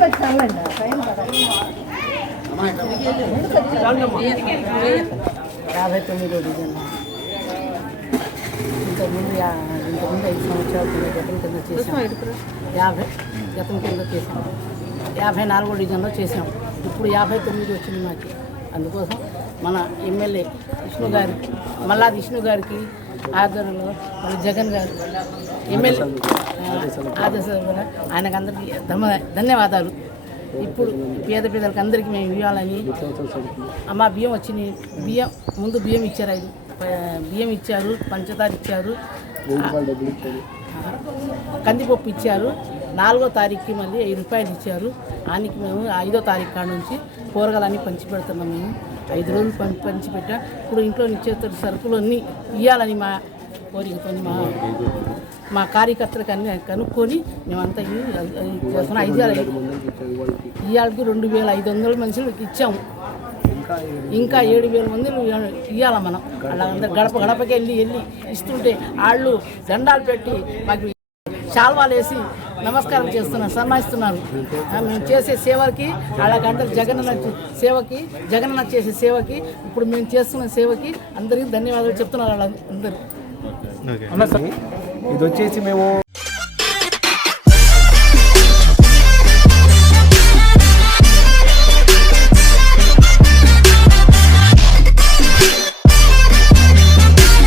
Division ఇంతకుముందు 5 సంవత్సరాల గతం కింద చేసాం. 50 గతం కింద చేసాం. 54 డివిజన్లో చేసాం. ఇప్పుడు 59 వచ్చింది మాకు. అందుకోసం మన ఎమ్మెల్యే మల్లాది విష్ణు గారికి ఆధ్వర్యంలో మన జగన్ గారు ఎమ్మెల్యే ఆదేశాలు ఆయనకు అందరికీ ధన్యవాదాలు. ఇప్పుడు పేదలకు అందరికీ మేము ఇవ్వాలని మా బియ్యం వచ్చినాయి. ముందు బియ్యం ఇచ్చారు, 5 బియ్యం ఇచ్చారు, పంచదార ఇచ్చారు, కందిపప్పు ఇచ్చారు. 4వ తారీఖుకి మళ్ళీ 5 రూపాయలు ఇచ్చారు. ఆయనకి మేము 5వ తారీఖు కాడ నుంచి కూరగాయలన్నీ పంచి పెడుతున్నాం. మేము 5 రోజులు పంచిపెట్టా. ఇప్పుడు ఇంట్లో నిత్యావసర సరుకులు అన్నీ ఇవ్వాలని మా కోరికతో మా కార్యకర్తలకు అన్నీ కనుక్కొని మేమంతా చేస్తున్నాం. ఇవాళకి 2500 మనుషులకు ఇచ్చాము. ఇంకా 7000 మంది ఇవ్వాల మనం. వాళ్ళందరూ గడపకి వెళ్ళి ఇస్తుంటే వాళ్ళు దండాలు పెట్టి మాకు శాల్వాలు వేసి నమస్కారం చేస్తున్నారు, సన్మానిస్తున్నారు. మేము చేసే సేవకి వాళ్ళకంటే జగనన్న చేసే సేవకి ఇప్పుడు మేము చేస్తున్న సేవకి అందరికీ ధన్యవాదాలు చెప్తున్నారు వాళ్ళందరూ. ఇది వచ్చేసి మేము